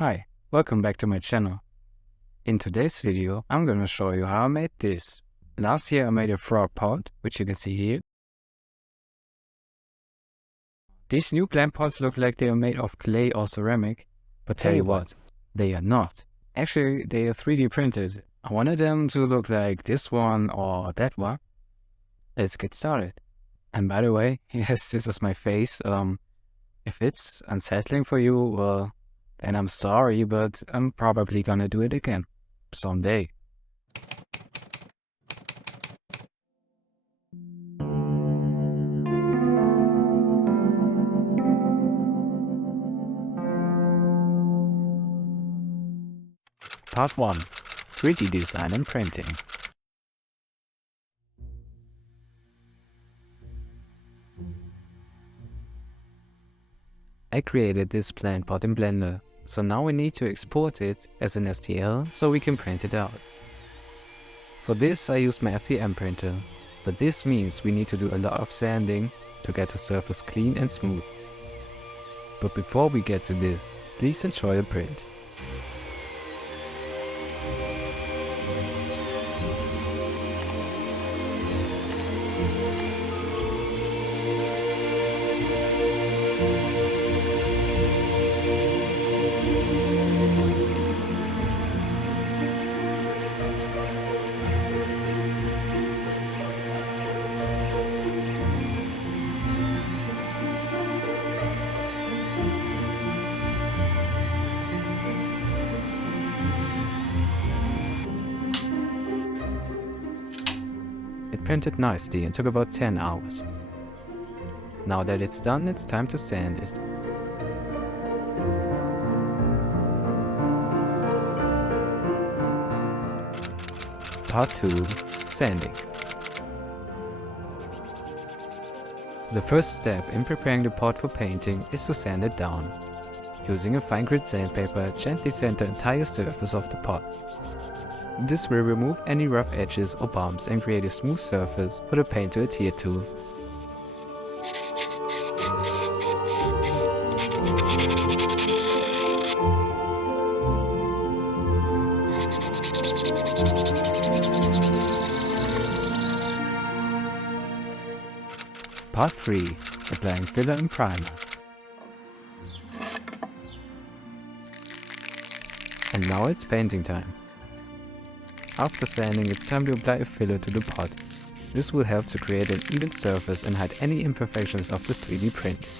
Hi, welcome back to my channel. In today's video, I'm gonna show you how I made this. Last year I made a frog pot, which you can see here. These new plant pots look like they are made of clay or ceramic, but tell you what, they are not. Actually, they are 3D printed. I wanted them to look like this one or that one. Let's get started. And by the way, yes, this is my face. If it's unsettling for you, well, then I'm sorry, but I'm probably gonna do it again. Someday. Part 1. 3D design and printing. I created this plant pot in Blender, so now we need to export it as an STL so we can print it out. For this I used my FDM printer, but this means we need to do a lot of sanding to get the surface clean and smooth. But before we get to this, please enjoy the print. It printed nicely and took about 10 hours. Now that it's done, it's time to sand it. Part 2. Sanding. The first step in preparing the pot for painting is to sand it down. Using a fine grit sandpaper, gently sand the entire surface of the pot. This will remove any rough edges or bumps and create a smooth surface for the paint to adhere to. Part 3. Applying filler and primer. And now it's painting time. After sanding, it's time to apply a filler to the pot. This will help to create an even surface and hide any imperfections of the 3D print.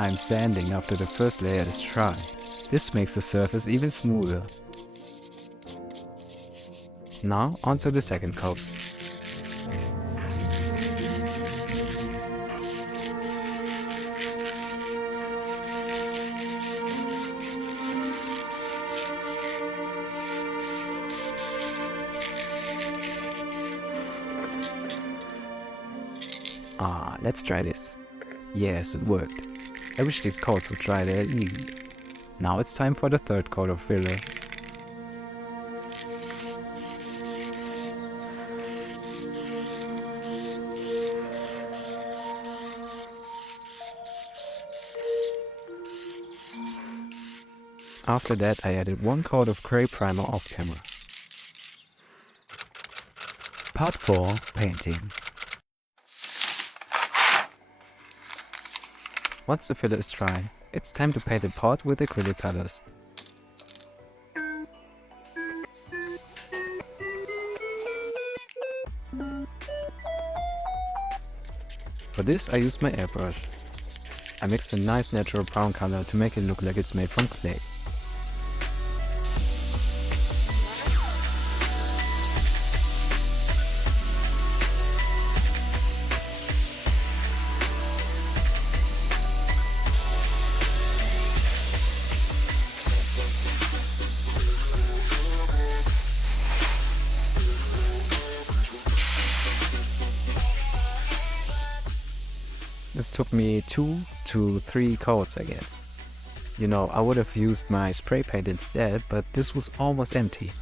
I'm sanding after the first layer is dry. This makes the surface even smoother. Now onto the second coat. Let's try this. Yes, it worked. I wish these coats would dry there easily. Now it's time for the third coat of filler. After that I added 1 coat of gray primer off camera. Part 4. Painting. Once the filler is dry, it's time to paint the pot with acrylic colors. For this I used my airbrush. I mixed a nice natural brown color to make it look like it's made from clay. took me 2 to 3 coats, I guess. You know, I would have used my spray paint instead, but this was almost empty.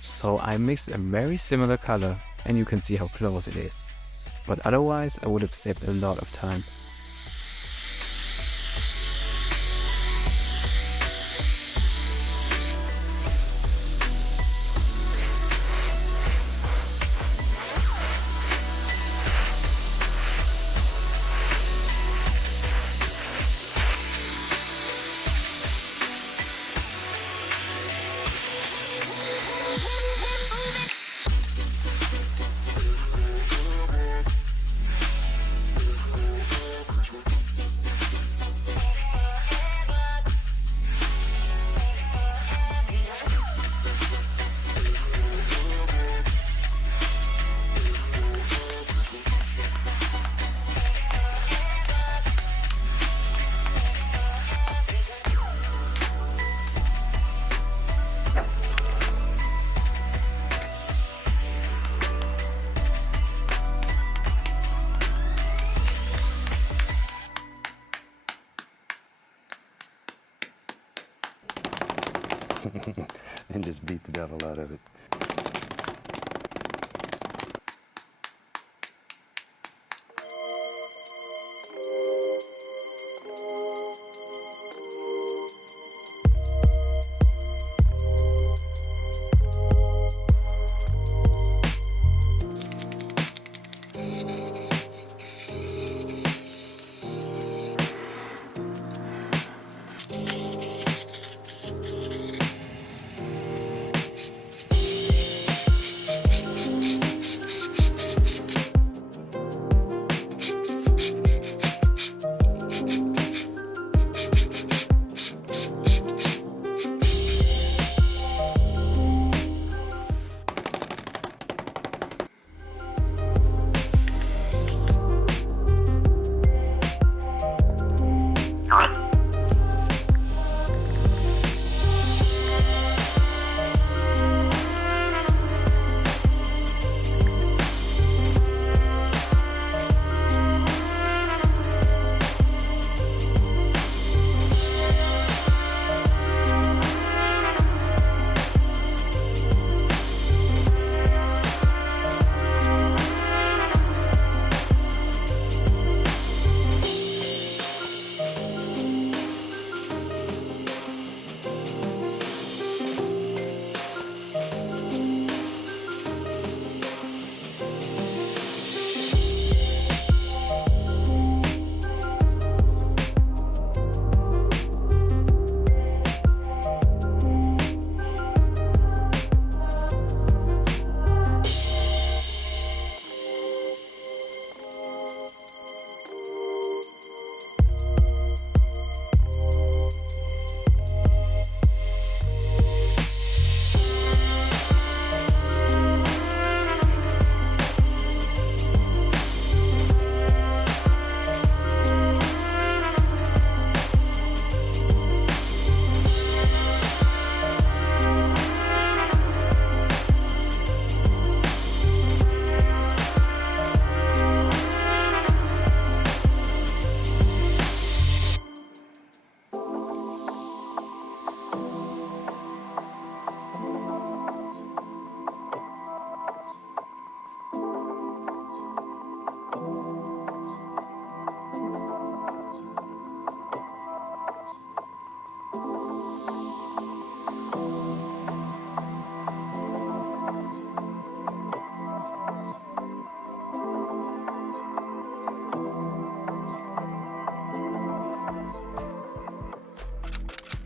So I mixed a very similar color and you can see how close it is. But otherwise, I would have saved a lot of time. And just beat the devil out of it.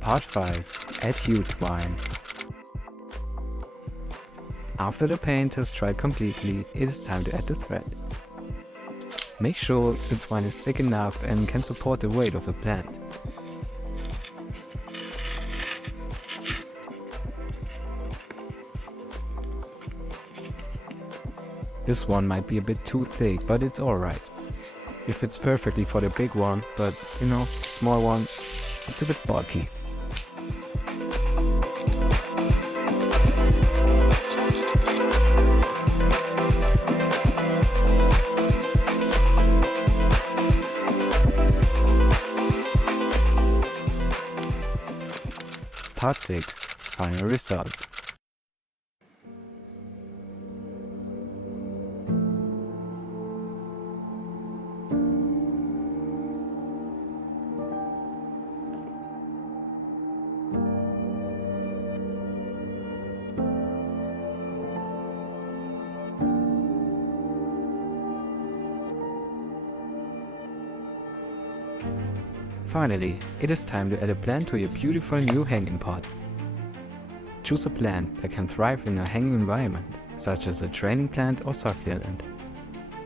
Part 5. Add Twine. After the paint has dried completely, it is time to add the thread. Make sure the twine is thick enough and can support the weight of the plant. This one might be a bit too thick, but it's alright. It fits perfectly for the big one, but you know, small one, it's a bit bulky. Part 6. Final result. Finally, it is time to add a plant to your beautiful new hanging pot. Choose a plant that can thrive in a hanging environment, such as a training plant or succulent.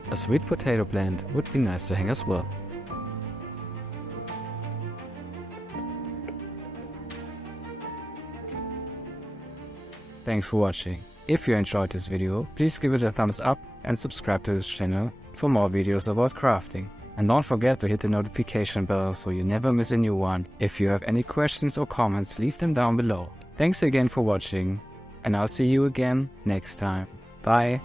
A sweet potato plant would be nice to hang as well. Thanks for watching. If you enjoyed this video, please give it a thumbs up and subscribe to this channel for more videos about crafting. And don't forget to hit the notification bell so you never miss a new one. If you have any questions or comments, leave them down below. Thanks again for watching, and I'll see you again next time. Bye!